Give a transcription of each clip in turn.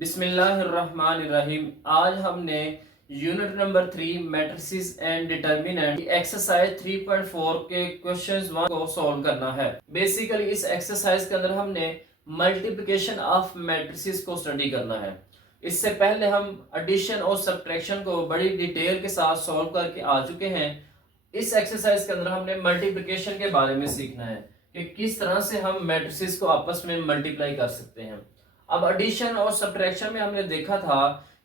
बिस्मिल्लाहिर्रहमानिर्रहीम। आज हमने unit number 3 matrices and determinant exercise 3.4 के क्वेश्चंस 1 को सॉल्व करना है। बेसिकली इस एक्सरसाइज के अंदर हमने मल्टीप्लिकेशन ऑफ मैट्रिसेस को स्टडी करना है। इससे पहले हम एडिशन और सब्ट्रैक्शन को बड़ी डिटेल के साथ सॉल्व करके आ चुके हैं। इस एक्सरसाइज के अंदर हमने मल्टीप्लिकेशन के बारे में सीखना है कि किस तरह से हम मैट्रिसेस को आपस में मल्टीप्लाई कर सकते हैं। अब एडिशन और सब्ट्रैक्शन में हमने देखा था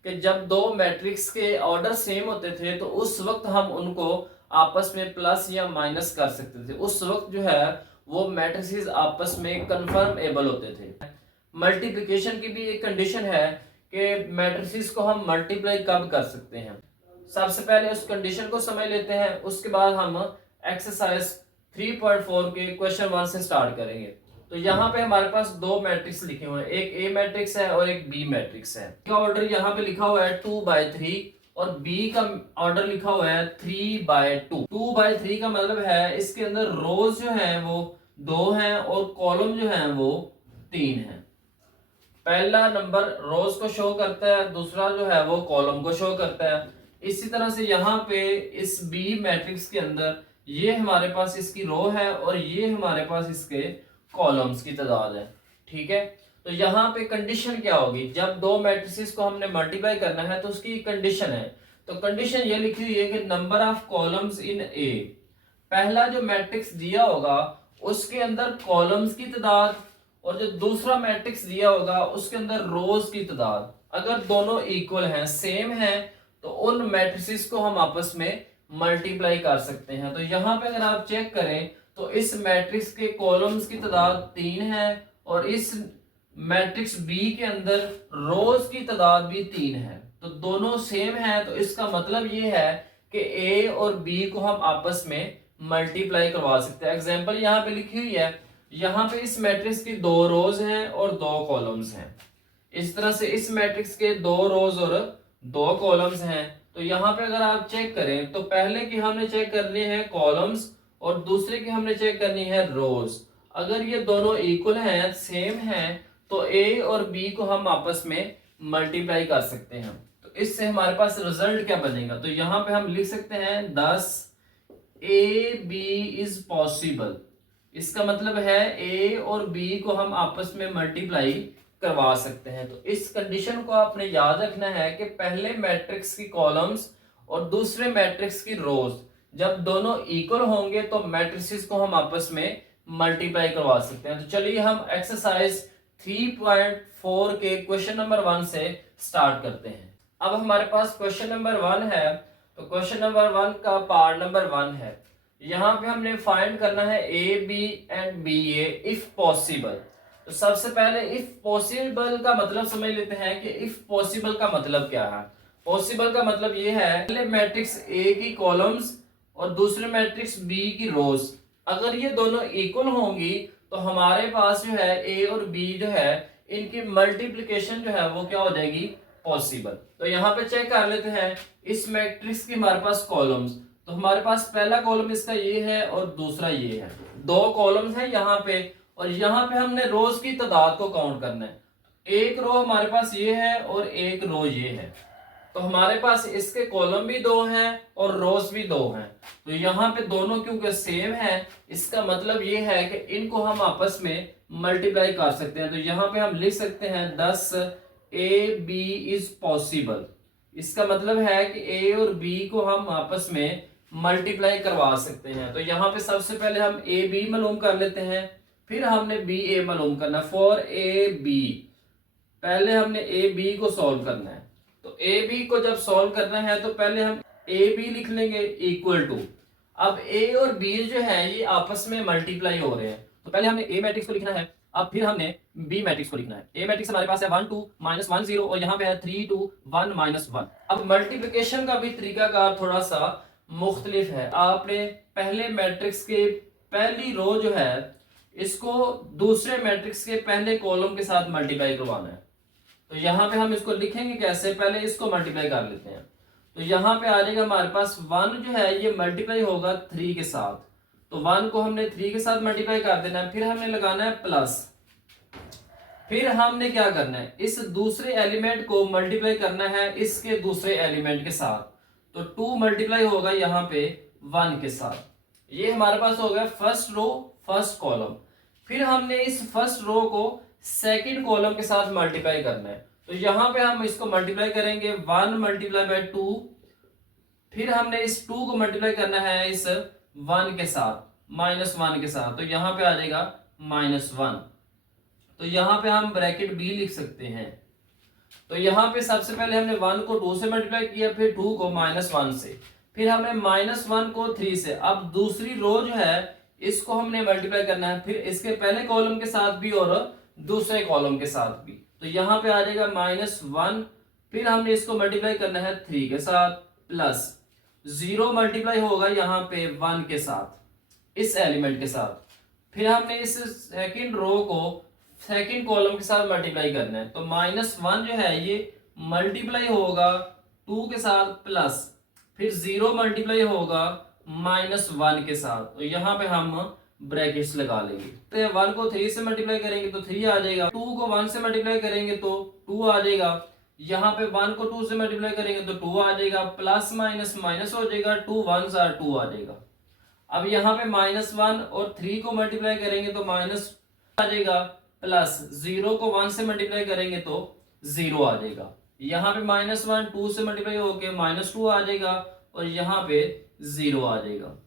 कि जब दो मैट्रिक्स के ऑर्डर सेम होते थे तो उस वक्त हम उनको आपस में प्लस या माइनस कर सकते थे। उस वक्त जो है वो मैट्रिसेस आपस में कन्फर्मेबल होते थे। मल्टीप्लिकेशन की भी एक कंडीशन है कि मैट्रिसेस को हम मल्टीप्लाई कब कर सकते हैं। सबसे पहले उस कंडीशन को समझ लेते हैं, उसके बाद हम एक्सरसाइज 3.4 के क्वेश्चन 1 से स्टार्ट करेंगे। तो यहाँ पे हमारे पास दो मैट्रिक्स लिखे हुए हैं, एक ए मैट्रिक्स है और एक बी मैट्रिक्स है। का ऑर्डर यहाँ पे लिखा हुआ है 2/3 और बी का ऑर्डर लिखा हुआ है 3/2। 2/3 का मतलब है इसके अंदर रोज जो है वो 2 हैं और कॉलम जो है वो 3 है। पहला नंबर रोज को शो करता है, दूसरा जो है वो कॉलम को शो करता है। इसी तरह से यहाँ पे इस बी मैट्रिक्स के अंदर ये हमारे पास इसकी रो है और ये हमारे पास इसके कॉलम्स की तादाद है। ठीक है, तो यहाँ पे कंडीशन क्या होगी, जब दो मैट्रिसेस को हमने मल्टीप्लाई करना है तो उसकी कंडीशन है। तो कंडीशन ये लिखी हुई है कि नंबर ऑफ कॉलम्स इन ए, पहला जो मैट्रिक्स दिया होगा उसके अंदर कॉलम्स की तादाद और जो दूसरा मैट्रिक्स दिया होगा उसके अंदर रोज की तादाद अगर दोनों इक्वल हैं, सेम हैं, तो उन मैट्रिसेस को हम आपस में मल्टीप्लाई कर सकते हैं। तो यहाँ पे अगर आप चेक करें तो इस मैट्रिक्स के कॉलम्स की तादाद 3 है और इस मैट्रिक्स बी के अंदर रोज की तादाद भी 3 है, तो दोनों सेम है। तो इसका मतलब ये है कि ए और बी को हम आपस में मल्टीप्लाई करवा सकते हैं। एग्जांपल यहाँ पे लिखी हुई है, यहाँ पे इस मैट्रिक्स की 2 रोज हैं और 2 कॉलम्स हैं। इस तरह से इस मैट्रिक्स के 2 रोज और 2 कॉलम्स हैं। तो यहाँ पे अगर आप चेक करें तो पहले की हमने चेक करनी है कॉलम्स और दूसरे की हमने चेक करनी है रोज। अगर ये दोनों इक्वल हैं, सेम हैं, तो ए और बी को हम आपस में मल्टीप्लाई कर सकते हैं। तो इससे हमारे पास रिजल्ट क्या बनेगा, तो यहाँ पे हम लिख सकते हैं 10 ए बी इज पॉसिबल। इसका मतलब है ए और बी को हम आपस में मल्टीप्लाई करवा सकते हैं। तो इस कंडीशन को आपने याद रखना है कि पहले मैट्रिक्स की कॉलम्स और दूसरे मैट्रिक्स की रोज जब दोनों इक्वल होंगे तो मैट्रिसेस को हम आपस में मल्टीप्लाई करवा सकते हैं। तो चलिए हम एक्सरसाइज 3.4 के क्वेश्चन नंबर 1 से स्टार्ट करते हैं। अब हमारे पास क्वेश्चन नंबर 1 है, तो क्वेश्चन नंबर 1 का पार्ट नंबर 1 है। यहाँ पे हमने फाइंड करना है A B and B A if possible. तो सबसे पहले इफ पॉसिबल का मतलब समझ लेते हैं कि इफ पॉसिबल का मतलब क्या है। पॉसिबल का मतलब ये है पहले मैट्रिक्स ए की कॉलम्स और दूसरे मैट्रिक्स बी की रोज अगर ये दोनों इक्वल होंगी तो हमारे पास जो है ए और बी जो है इनकी मल्टीप्लिकेशन जो है वो क्या हो जाएगी, पॉसिबल। तो यहाँ पे चेक कर लेते हैं इस मैट्रिक्स की हमारे पास कॉलम्स, तो हमारे पास पहला कॉलम इसका ये है और दूसरा ये है, 2 कॉलम्स हैं यहाँ पे और यहाँ पे हमने रोज की तादाद को काउंट करना है। एक रो हमारे पास ये है और एक रो ये है, तो हमारे पास इसके कॉलम भी 2 हैं और रोज भी 2 हैं। तो यहाँ पे दोनों क्योंकि सेम है इसका मतलब ये है कि इनको हम आपस में मल्टीप्लाई कर सकते हैं। तो यहाँ पे हम लिख सकते हैं 10 ए बी इज पॉसिबल। इसका मतलब है कि ए और बी को हम आपस में मल्टीप्लाई करवा सकते हैं। तो यहाँ पे सबसे पहले हम ए बी मालूम कर लेते हैं, फिर हमने बी ए मालूम करना। फॉर ए बी पहले हमने ए बी को सॉल्व करना है। तो ए बी को जब सॉल्व करना है तो पहले हम ए बी लिख लेंगे इक्वल टू, अब ए और बी जो है ये आपस में मल्टीप्लाई हो रहे हैं। तो पहले हमने ए मैट्रिक्स को लिखना है, अब फिर हमने बी मैट्रिक्स को लिखना है। ए मैट्रिक्स हमारे पास है 1 2 -1 0 और यहाँ पे है 3 2 1 -1। अब मल्टीप्लिकेशन का भी तरीकाकार थोड़ा सा मुख्तलिफ है। आपने पहले मैट्रिक्स के पहली रो जो है इसको दूसरे मैट्रिक्स के पहले कॉलम के साथ मल्टीप्लाई करवाना है। तो यहाँ पे हम इसको लिखेंगे कैसे, पहले इसको मल्टीप्लाई कर लेते हैं। तो यहाँ पे आ जाएगा हमारे पास 1 जो है ये मल्टीप्लाई होगा 3 के साथ, तो 1 को हमने 3 के साथ मल्टीप्लाई कर देना है, फिर हमें लगाना है प्लस। फिर हमने क्या करना है, इस दूसरे एलिमेंट को मल्टीप्लाई करना है इसके दूसरे एलिमेंट के साथ। तो 2 मल्टीप्लाई होगा यहाँ पे 1 के साथ। ये हमारे पास हो गया फर्स्ट रो फर्स्ट कॉलम। फिर हमने इस फर्स्ट रो को सेकंड कॉलम के साथ मल्टीप्लाई करना है। तो यहाँ पे हम इसको मल्टीप्लाई करेंगे 1 मल्टीप्लाई बाय 2। फिर हमने इस 2 को मल्टीप्लाई करना है इस 1 के साथ, -1 के साथ। तो यहाँ पे आ जाएगा -1। तो यहाँ पे हम ब्रैकेट बी लिख सकते हैं। तो यहाँ पे सबसे पहले हमने 1 को 2 से मल्टीप्लाई किया, फिर 2 को -1 से, फिर हमने -1 को 3 से। अब दूसरी रो जो है इसको हमने मल्टीप्लाई करना है, फिर इसके पहले कॉलम के साथ भी और दूसरे कॉलम के साथ भी। तो यहाँ पे आ जाएगा -1। फिर हमने इसको मल्टीप्लाई करना है 3 के साथ, प्लस 0 मल्टीप्लाई होगा यहाँ पे 1 के साथ, इस एलिमेंट के साथ। फिर हमने इस सेकंड रो को सेकंड कॉलम के साथ मल्टीप्लाई करना है। तो -1 जो है ये मल्टीप्लाई होगा 2 के साथ, प्लस फिर 0 मल्टीप्लाई होगा -1 के साथ। तो यहाँ पे हम ब्रैकेट्स लगा लेंगे। तो 1 को 3 से मल्टीप्लाई करेंगे तो 3 आ जाएगा, 2 को 1 से मल्टीप्लाई करेंगे तो 2 आ जाएगा, यहाँ पे 1 को 2 से मल्टीप्लाई करेंगे तो 2 आ जाएगा, प्लस माइनस माइनस हो जाएगा, 2 1s are 2 आ जाएगा। अब यहाँ पे -1 और 3 को मल्टीप्लाई करेंगे तो माइनस आ जाएगा, प्लस 0 को 1 से मल्टीप्लाई करेंगे तो 0 आ जाएगा। यहाँ पे -1 2 से मल्टीप्लाई होके -2 आ जाएगा और यहाँ पे 0 आ जाएगा।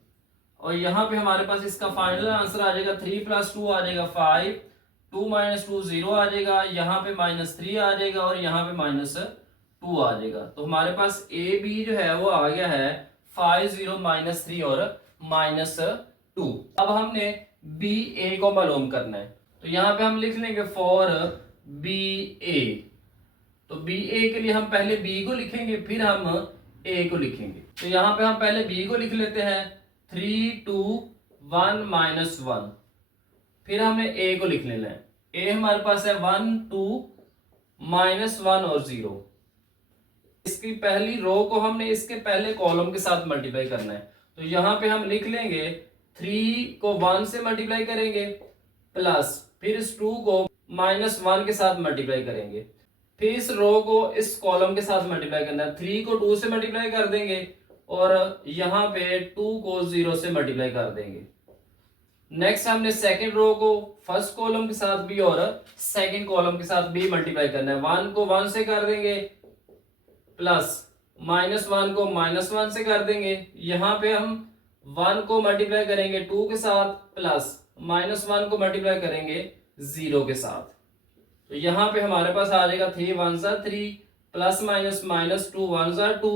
और यहाँ पे हमारे पास इसका फाइनल आंसर आ जाएगा 3 + 2 आ जाएगा 5, 2 - 2 0 आ जाएगा, यहाँ पे -3 आ जाएगा और यहाँ पे -2 आ जाएगा। तो हमारे पास ए बी जो है वो आ गया है 5 0 -3 और -2। अब हमने बी ए को मालूम करना है। तो यहाँ पे हम लिख लेंगे फॉर बी ए। तो बी ए के लिए हम पहले बी को लिखेंगे फिर हम ए को लिखेंगे। तो यहाँ पे हम पहले बी को लिख लेते हैं 3 2 1 -1। फिर हमें ए को लिख लेना है। ए हमारे पास है 1 2 -1 और 0। इसकी पहली रो को हमने इसके पहले कॉलम के साथ मल्टीप्लाई करना है। तो यहाँ पे हम लिख लेंगे 3 को 1 से मल्टीप्लाई करेंगे, प्लस फिर इस 2 को -1 के साथ मल्टीप्लाई करेंगे, फिर इस रो को इस कॉलम के साथ मल्टीप्लाई करना है। 3 को 2 से मल्टीप्लाई कर देंगे और यहाँ पे 2 को 0 से मल्टीप्लाई कर देंगे। नेक्स्ट हमने सेकंड रो को फर्स्ट कॉलम के साथ भी और सेकंड कॉलम के साथ भी मल्टीप्लाई करना है। 1 को 1 से कर देंगे, प्लस -1 को -1 से कर देंगे। यहाँ पे हम 1 को मल्टीप्लाई करेंगे 2 के साथ, प्लस -1 को मल्टीप्लाई करेंगे 0 के साथ। तो यहाँ पे हमारे पास आ जाएगा 3 1s are 3, plus minus -2 1s are 2,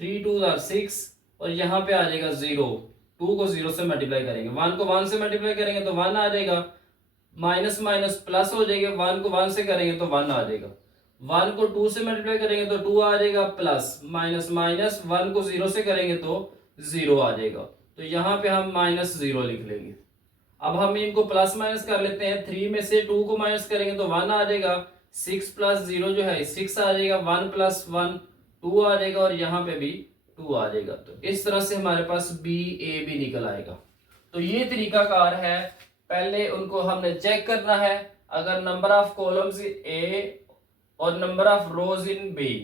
3 2s are 6 और यहाँ पे आ जाएगा 0। 2 को 0 से मल्टीप्लाई करेंगे, 1 को 1 से मल्टीप्लाई करेंगे तो 1 आ जाएगा, माइनस माइनस प्लस हो जाएगा, 1 को 1 से करेंगे तो 1 आ जाएगा, 1 को 2 से मल्टीप्लाई करेंगे तो 2 आ जाएगा, प्लस माइनस माइनस 1 को 0 से करेंगे तो 0 आ जाएगा। तो यहाँ पे हम -0 लिख लेंगे। अब हम इनको प्लस माइनस कर लेते हैं। 3 में से 2 को माइनस करेंगे तो 1 आ जाएगा, 6 + 0 जो है 6 आ जाएगा, 1 + 1 2 आ जाएगा और यहाँ पे भी 2 आ जाएगा। तो इस तरह से हमारे पास बी ए भी निकल आएगा। तो ये तरीकाकार है, पहले उनको हमने चेक करना है। अगर नंबर ऑफ कॉलम्स ए और number of rows in B,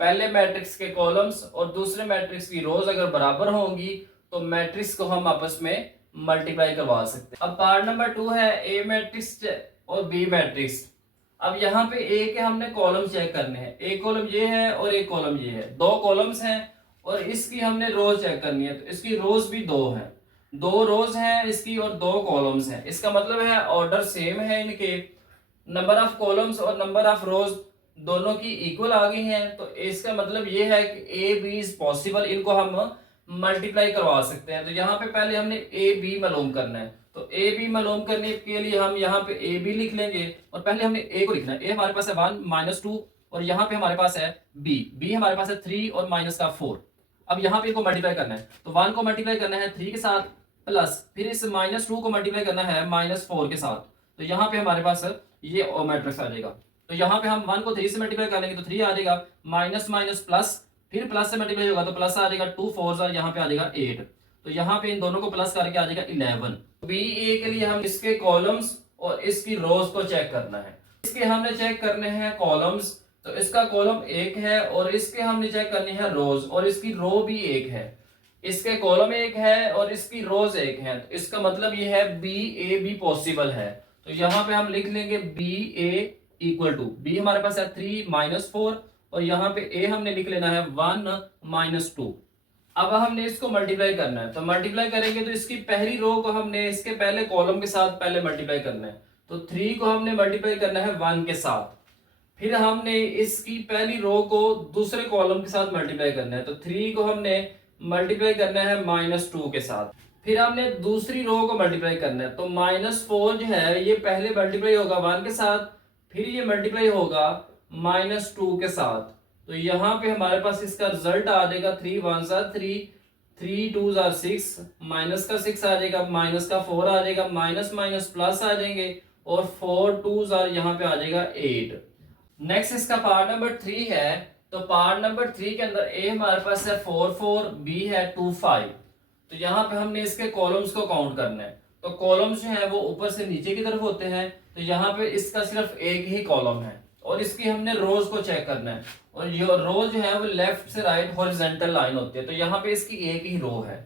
पहले मैट्रिक्स के कॉलम्स और दूसरे मैट्रिक्स की रोज अगर बराबर होंगी तो मैट्रिक्स को हम आपस में मल्टीप्लाई करवा सकते हैं। अब पार्ट नंबर 2 है ए मैट्रिक्स और बी मैट्रिक्स। अब यहाँ पे ए के हमने कॉलम चेक करने हैं। एक कॉलम ये है और एक कॉलम ये है, 2 कॉलम्स हैं और इसकी हमने रोज चेक करनी है। तो इसकी रोज भी 2 हैं, 2 रोज हैं इसकी और 2 कॉलम्स हैं। इसका मतलब है ऑर्डर सेम है इनके, नंबर ऑफ कॉलम्स और नंबर ऑफ रोज दोनों की इक्वल आ गई हैं। तो इसका मतलब ये है कि ए बी इज पॉसिबल, इनको हम मल्टीप्लाई करवा सकते हैं। तो यहाँ पे पहले हमने ए बी मालूम करना है। तो ए बी मालूम करने के लिए हम यहाँ पे ए बी लिख लेंगे और पहले हमने ए को लिखना है। ए हमारे पास है 1 - 2 और यहाँ पे हमारे पास है बी, बी हमारे पास है 3 और -4। अब यहाँ पे इनको मल्टीप्लाई करना है। तो 1 को मल्टीप्लाई करना है 3 के साथ, प्लस फिर इस -2 को मल्टीप्लाई करना है -4 के साथ। तो यहाँ पे हमारे पास ये मैट्रिक्स आ जाएगा। तो यहाँ पे हम 1 को 3 से मल्टीप्लाई कर लेंगे तो 3 आ जाएगा, माइनस माइनस प्लस, फिर प्लस से मल्टीप्लाई होगा तो प्लस आ जाएगा, 2 4s और यहाँ पे आ जाएगा 8। तो यहाँ पे इन दोनों को प्लस करके आ जाएगा 11। बी ए के लिए हम इसके कॉलम्स और इसकी रोज को चेक करना है। इसके हमने चेक करने हैं कॉलम्स, तो इसका कॉलम एक है और इसके हमने चेक करनी है रोज, और इसकी रो भी एक है। इसके कॉलम एक है और इसकी रोज एक है, तो इसका मतलब ये है बी ए बी पॉसिबल है। तो यहाँ पे हम लिख लेंगे B A equal to, B हमारे पास है 3 - 4 और यहाँ पे ए हमने लिख लेना है 1 - 2। अब हमने इसको मल्टीप्लाई करना है, तो मल्टीप्लाई करेंगे तो इसकी पहली रो को हमने इसके पहले कॉलम के साथ पहले मल्टीप्लाई करना है। तो 3 को हमने मल्टीप्लाई करना है 1 के साथ, फिर हमने इसकी पहली रो को दूसरे कॉलम के साथ मल्टीप्लाई करना है। तो 3 को हमने मल्टीप्लाई करना है -2 के साथ, फिर हमने दूसरी रो को मल्टीप्लाई करना है। तो -4 जो है ये पहले मल्टीप्लाई होगा 1 के साथ, फिर ये मल्टीप्लाई होगा -2 के साथ। तो यहाँ पे हमारे पास इसका रिजल्ट आ जाएगा 3 1 3, 3 2 6, माइनस का 6 आ जाएगा, माइनस का 4 आ जाएगा, माइनस माइनस प्लस आ जाएंगे और 4 2 यहाँ पे आ जाएगा 8। नेक्स्ट इसका पार्ट नंबर 3 है। तो पार्ट नंबर 3 के अंदर ए हमारे पास है 4 4, बी है 2 5। तो यहाँ पे हमने इसके कॉलम्स को काउंट करना है। तो कॉलम्स जो है वो ऊपर से नीचे की तरफ होते हैं, तो यहाँ पे इसका सिर्फ एक ही कॉलम है और इसकी हमने रोज को चेक करना है। और ये रोज जो है वो लेफ्ट से राइट हॉरिजॉन्टल लाइन होती है, तो यहाँ पे इसकी एक ही रो है,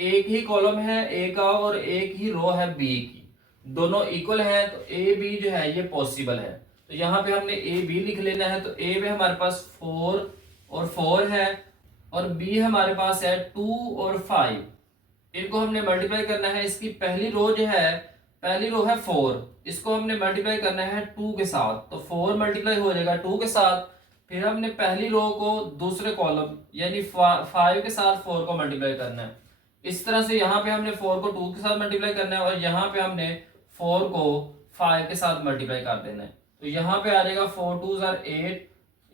एक ही कॉलम है ए का और एक ही रो है बी की, दोनों इक्वल है, तो ए बी जो है ये पॉसिबल है। तो यहाँ पे हमने ए बी लिख लेना है। तो ए में हमारे पास 4 और 4 है और बी हमारे पास है 2 और 5। इनको हमने मल्टीप्लाई करना है। इसकी पहली रो जो है, पहली रो है 4, इसको हमने मल्टीप्लाई करना है 2 के साथ, तो 4 मल्टीप्लाई हो जाएगा 2 के साथ। फिर हमने पहली रो को दूसरे कॉलम यानी 5 के साथ 4 को मल्टीप्लाई करना है। इस तरह से यहाँ पे हमने 4 को 2 के साथ मल्टीप्लाई करना है और यहाँ पे हमने 4 को 5 के साथ मल्टीप्लाई कर देना है। तो यहाँ पे आ जाएगा 4 2 8,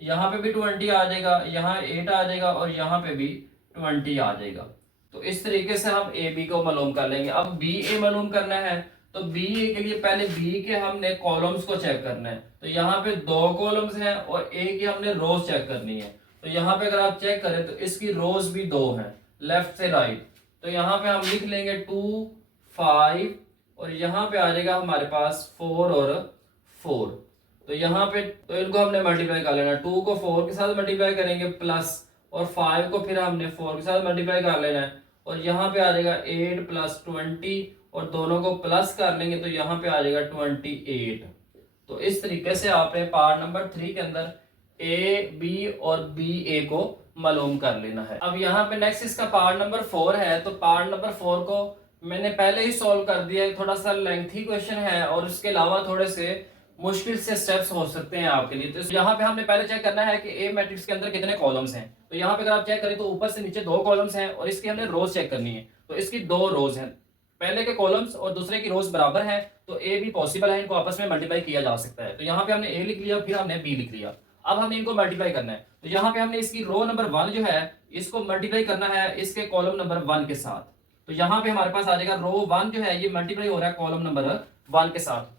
यहाँ पे भी 20 आ जाएगा, यहाँ 8 आ जाएगा और यहाँ पे भी 20 आ जाएगा। तो इस तरीके से हम ए बी को मालूम कर लेंगे। अब बी ए मालूम करना है, तो बी ए के लिए पहले बी के हमने कॉलम्स को चेक करना है। तो यहाँ पे 2 कॉलम्स हैं और ए की हमने रोज चेक करनी है। तो यहाँ पे अगर आप चेक करें तो इसकी रोज भी 2 हैं लेफ्ट से राइट। तो यहाँ पे हम लिख लेंगे 2 5 और यहाँ पे आ जाएगा हमारे पास 4 और 4। तो यहाँ पे तो इनको हमने मल्टीप्लाई कर लेना, 2 को 4 के साथ मल्टीप्लाई करेंगे प्लस, और 5 को फिर हमने 4 के साथ मल्टीप्लाई कर लेना है और यहाँ पे आ जाएगा 8 + 20 और दोनों को प्लस कर लेंगे तो यहाँ पे आ जाएगा 28। तो इस तरीके से आपने पार्ट नंबर 3 के अंदर ए बी और बी ए को मालूम कर लेना है। अब यहाँ पे नेक्स्ट इसका पार्ट नंबर 4 है। तो पार्ट नंबर 4 को मैंने पहले ही सॉल्व कर दिया है, थोड़ा सा लेंथी क्वेश्चन है और इसके अलावा थोड़े से मुश्किल से स्टेप्स हो सकते हैं आपके लिए। तो यहाँ पे हमने पहले चेक करना है कि ए मैट्रिक्स के अंदर कितने कॉलम्स हैं। तो यहाँ पे अगर आप चेक करें तो ऊपर से नीचे 2 कॉलम्स हैं और इसकी हमने रोज चेक करनी है। तो इसकी 2 रोज हैं, पहले के कॉलम्स और दूसरे की रोज बराबर है, तो ए भी पॉसिबल है, इनको आपस में मल्टीप्लाई किया जा सकता है। तो यहाँ पे हमने ए लिख लिया, फिर हमने बी लिख लिया। अब हमने इनको मल्टीप्लाई करना है। तो यहाँ पे हमने इसकी रो नंबर 1 जो है इसको मल्टीप्लाई करना है इसके कॉलम नंबर 1 के साथ। तो यहाँ पे हमारे पास आ जाएगा रो 1 जो है ये मल्टीप्लाई हो रहा है कॉलम नंबर 1 के साथ।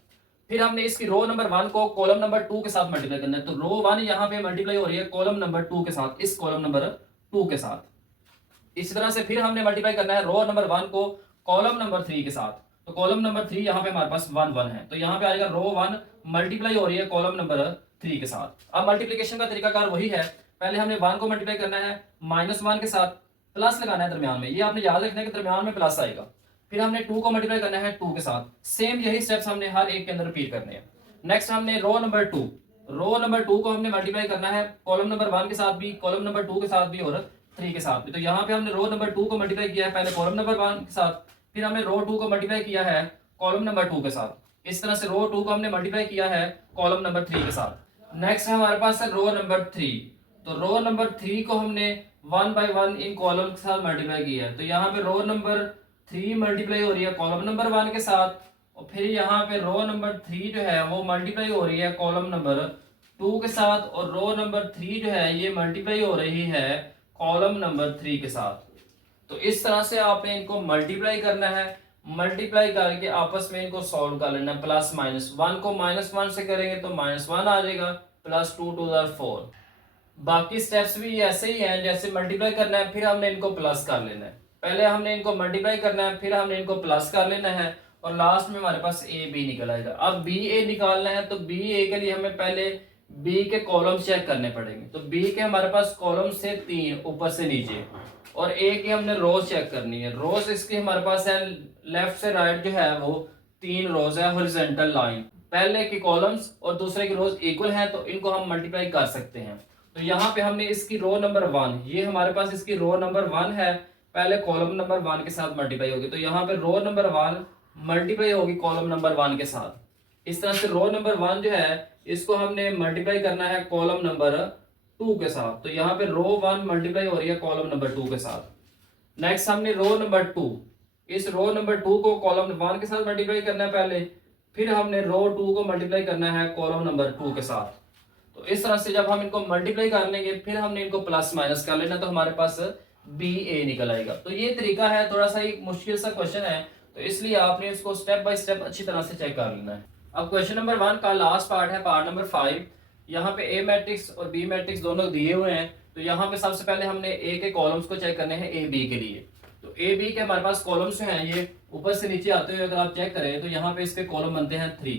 फिर हमने इसकी रो नंबर 1 को कॉलम नंबर 2 के साथ मल्टीप्लाई करना है। तो रो 1 यहाँ पे मल्टीप्लाई हो रही है कॉलम नंबर 2 के साथ, इस कॉलम नंबर 2 के साथ। इस तरह से फिर हमने मल्टीप्लाई करना है रो नंबर 1 को कॉलम नंबर 3 के साथ। तो कॉलम नंबर 3 यहाँ पे हमारे पास 1 1 है, तो यहाँ पे आ जाएगा रो 1 मल्टीप्लाई हो रही है कॉलम नंबर 3 के साथ। अब मल्टीप्लीकेशन का तरीकाकार वही है, पहले हमने 1 को मल्टीप्लाई करना है -1 के साथ, प्लस लगाना है दरमियान में, ये आपने याद रखना है कि दरमियान में प्लस आएगा। फिर हमने 2 को मल्टीप्लाई करना है 2 के साथ, सेम यही स्टेप्स हमने हर एक के अंदर रिपीट करने हैं। नेक्स्ट हमने रो नंबर 2 को हमने मल्टीप्लाई करना है कॉलम नंबर 1 के साथ भी, कॉलम नंबर 2 के साथ भी और 3 के साथ भी। तो यहाँ पे हमने रो नंबर 2 को मल्टीप्लाई किया है पहले कॉलम नंबर 1 के साथ, फिर हमने रो 2 को मल्टीप्लाई किया है कॉलम नंबर 2 के साथ। इस तरह से रो 2 को हमने मल्टीप्लाई किया है कॉलम नंबर 3 के साथ। नेक्स्ट हमारे पास है रो नंबर 3। तो रो नंबर 3 को हमने 1 बाय 1 इन कॉलम के साथ मल्टीप्लाई किया है। तो यहाँ पे रो नंबर 3 मल्टीप्लाई हो रही है कॉलम नंबर 1 के साथ, और फिर यहाँ पे रो नंबर 3 जो है वो मल्टीप्लाई हो रही है कॉलम नंबर 2 के साथ, और रो नंबर 3 जो है ये मल्टीप्लाई हो रही है कॉलम नंबर 3 के साथ। तो इस तरह से आपने इनको मल्टीप्लाई करना है, मल्टीप्लाई करके आपस में इनको सॉल्व कर लेना है। प्लस माइनस 1 को -1 से करेंगे तो -1 आ जाएगा, +2 2 4। बाकी स्टेप्स भी ऐसे ही हैं, जैसे मल्टीप्लाई करना है फिर हमने इनको प्लस कर लेना है, पहले हमने इनको मल्टीप्लाई करना है फिर हमने इनको प्लस कर लेना है, और लास्ट में हमारे पास ए बी निकल आएगा। अब बी ए निकालना है तो बी ए के लिए हमें पहले बी के कॉलम चेक करने पड़ेंगे। तो बी के हमारे पास कॉलम से 3 ऊपर से नीचे, और ए की हमने रोज चेक करनी है। रोज इसकी हमारे पास है लेफ्ट से राइट जो है वो 3 रोज है हॉरिजॉन्टल लाइन। पहले की कॉलम्स और दूसरे की रोज इक्वल हैं तो इनको हम मल्टीप्लाई कर सकते हैं। तो यहाँ पे हमने इसकी रो नंबर 1, ये हमारे पास इसकी रो नंबर 1 है, पहले कॉलम नंबर 1 के साथ मल्टीप्लाई होगी। तो यहाँ पे रो नंबर 1 मल्टीप्लाई होगी कॉलम नंबर 1 के साथ। इस तरह से रो नंबर 1 जो है इसको हमने मल्टीप्लाई करना है कॉलम नंबर 2 के साथ। तो यहाँ पे रो 1 मल्टीप्लाई हो रही है कॉलम नंबर 2 के साथ। नेक्स्ट हमने रो नंबर 2, इस रो नंबर 2 को कॉलम 1 के साथ मल्टीप्लाई करना है पहले, फिर हमने रो 2 को मल्टीप्लाई करना है कॉलम नंबर 2 के साथ। तो इस तरह से जब हम इनको मल्टीप्लाई कर लेंगे फिर हमने इनको प्लस माइनस कर लेना, तो हमारे पास बी ए निकल आएगा। तो ये तरीका है, थोड़ा सा एक मुश्किल सा क्वेश्चन है, तो इसलिए आपने इसको स्टेप बाय स्टेप अच्छी तरह से चेक कर लेना है। अब क्वेश्चन नंबर 1 का लास्ट पार्ट है, पार्ट नंबर 5। यहाँ पे ए मैट्रिक्स और बी मैट्रिक्स दोनों दिए हुए हैं। तो यहाँ पे सबसे पहले हमने ए के कॉलम्स को चेक करने हैं ए बी के लिए। तो ए बी के हमारे पास कॉलम्स जो हैं ये ऊपर से नीचे आते हुए अगर आप चेक करें तो यहाँ पे इसके कॉलम बनते हैं 3,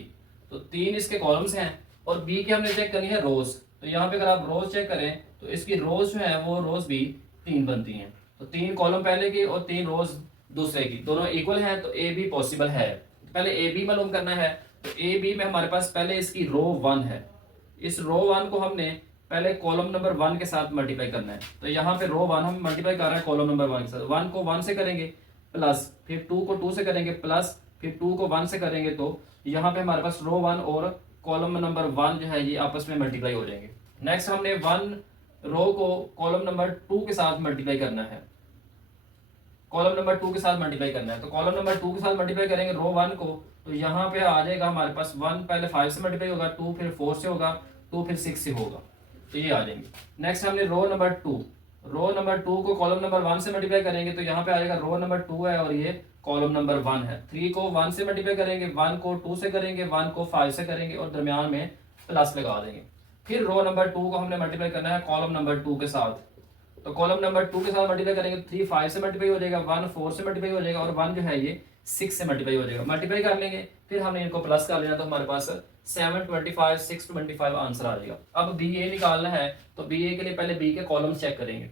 तो 3 इसके कॉलम्स हैं। और बी के हमने चेक करनी है रोज। तो यहाँ पे अगर आप रोज चेक करें तो इसकी रोज जो है वो रोज भी 3 बनती हैं। तो 3 कॉलम पहले की और 3 रोज दूसरे की, दोनों इक्वल हैं, तो ए बी पॉसिबल है। पहले ए बी मालूम करना है। तो ए बी में हमारे पास पहले इसकी रो 1 है, इस रो 1 को हमने पहले कॉलम नंबर 1 के साथ मल्टीप्लाई करना है। तो यहाँ पे रो 1 हम मल्टीप्लाई कर रहे हैं कॉलम नंबर 1 के साथ। 1 को 1 से करेंगे प्लस, फिर 2 को 2 से करेंगे प्लस, फिर 2 को 1 से करेंगे, तो यहाँ पे हमारे पास रो 1 और कॉलम नंबर 1 जो है ये आपस में मल्टीप्लाई हो जाएंगे। नेक्स्ट हमने 1 रो को कॉलम नंबर 2 के साथ मल्टीप्लाई करना है, कॉलम नंबर 2 के साथ मल्टीप्लाई करना है। तो कॉलम नंबर 2 के साथ मल्टीप्लाई करेंगे रो 1 को, तो यहाँ पे आ जाएगा हमारे पास 1 पहले 5 से मल्टीप्लाई होगा, 2 फिर 4 से होगा, 2 फिर 6 से होगा, तो ये आ जाएंगे। नेक्स्ट हमने रो नंबर 2, रो नंबर 2 को कॉलम नंबर 1 से मल्टीप्लाई करेंगे, तो यहाँ पे आ जाएगा रो नंबर 2 है और ये कॉलम नंबर 1 है। 3 को 1 से मल्टीप्लाई करेंगे, 1 को 2 से करेंगे, 1 को 5 से करेंगे और दरमियान में प्लस लगा देंगे। फिर रो नंबर 2 को हमने मल्टीप्लाई करना है कॉलम नंबर 2 के साथ। तो कॉलम नंबर 2 के साथ मल्टीप्लाई करेंगे, 3 5 से मल्टीप्लाई हो जाएगा, 1 4 से मल्टीप्लाई हो जाएगा और 1 जो है ये 6 से मल्टीप्लाई हो जाएगा। मल्टीप्लाई कर लेंगे, फिर हमने इनको प्लस कर लेना, तो हमारे पास 7 25 6 25 आंसर आ जाएगा। अब बी ए निकालना है, तो बी ए के लिए पहले बी के कॉलम चेक करेंगे।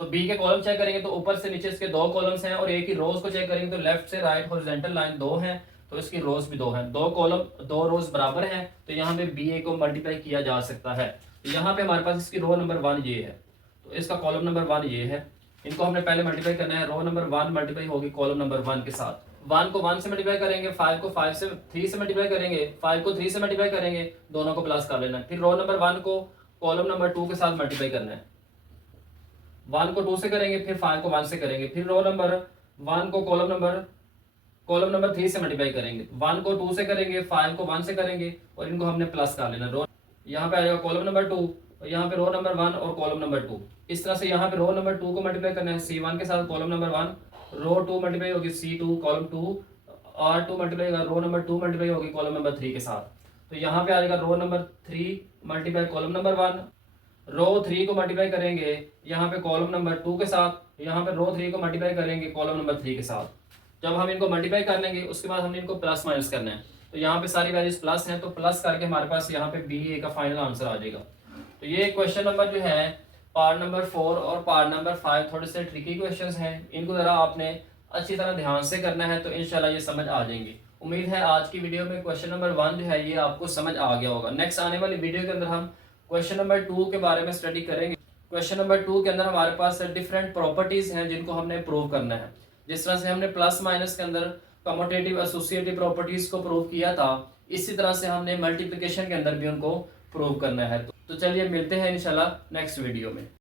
तो बी के कॉलम चेक करेंगे तो ऊपर से नीचे इसके 2 कॉलम्स हैं, और ए की रोज को चेक करेंगे तो लेफ्ट से राइट हॉरिजॉन्टल लाइन 2 है, तो इसकी रोज भी 2 हैं। 2 कॉलम 2 रोज बराबर हैं, तो यहाँ पे बी ए को मल्टीप्लाई किया जा सकता है। तो यहाँ पे हमारे पास इसकी रो नंबर 1 ये है, तो इसका कॉलम नंबर 1 ये है। इनको हमने पहले मल्टीप्लाई करना है, रो नंबर 1 मल्टीप्लाई होगी कॉलम नंबर 1 के साथ। 1 को 1 से मल्टीप्लाई करेंगे, 5 को 5 से 3 से मल्टीप्लाई करेंगे, 5 को 3 से मल्टीप्लाई करेंगे, दोनों को प्लस कर लेना है। फिर रो नंबर 1 को कॉलम नंबर 2 के साथ मल्टीप्लाई करना है, 1 को 2 से करेंगे, फिर 5 को 1 से करेंगे, फिर रो नंबर 1 को कॉलम नंबर 3 से मल्टीप्लाई करेंगे, 1 को 2 से करेंगे, 5 को 1 से करेंगे और इनको हमने प्लस कर लेना। रो यहाँ पे आ जाएगा कॉलम नंबर 2, और यहाँ पे रो नंबर 1 और कॉलम नंबर 2। इस तरह से यहाँ पे रो नंबर 2 को मल्टीप्लाई करना है C1 के साथ कॉलम नंबर 1, रो 2 मल्टीप्लाई होगी C2 कॉलम 2, R2 मल्टीप्लाई होगा रो नंबर 2 मल्टीप्लाई होगी कॉलम नंबर 3 के साथ। तो यहाँ पे आ जाएगा row number 3 multiply column number 1, row 3 को मल्टीप्लाई करेंगे यहाँ पे कॉलम नंबर 2 के साथ, यहाँ पे रो 3 को मल्टीप्लाई करेंगे कॉलम नंबर 3 के साथ। जब हम इनको मल्टीप्लाई कर लेंगे उसके बाद हमने इनको प्लस माइनस करना है, तो यहाँ पे सारी वैल्यूज प्लस हैं, तो प्लस करके हमारे पास यहाँ पे बी ए का फाइनल आंसर आ जाएगा। तो ये क्वेश्चन नंबर जो है पार्ट नंबर 4 और पार्ट नंबर 5 थोड़े से ट्रिकी क्वेश्चंस हैं, इनको जरा आपने अच्छी तरह ध्यान से करना है, तो इंशाल्लाह ये समझ आ जाएंगी। उम्मीद है आज की वीडियो में क्वेश्चन नंबर 1 जो है ये आपको समझ आ गया होगा। नेक्स्ट आने वाली वीडियो के अंदर हम क्वेश्चन नंबर 2 के बारे में स्टडी करेंगे। क्वेश्चन नंबर 2 के अंदर हमारे पास डिफरेंट प्रॉपर्टीज हैं जिनको हमने प्रूव करना है। जिस तरह से हमने प्लस माइनस के अंदर कम्यूटेटिव एसोसिएटिव प्रॉपर्टीज को प्रूव किया था, इसी तरह से हमने मल्टीप्लिकेशन के अंदर भी उनको प्रूव करना है। तो चलिए मिलते हैं इंशाल्लाह नेक्स्ट वीडियो में।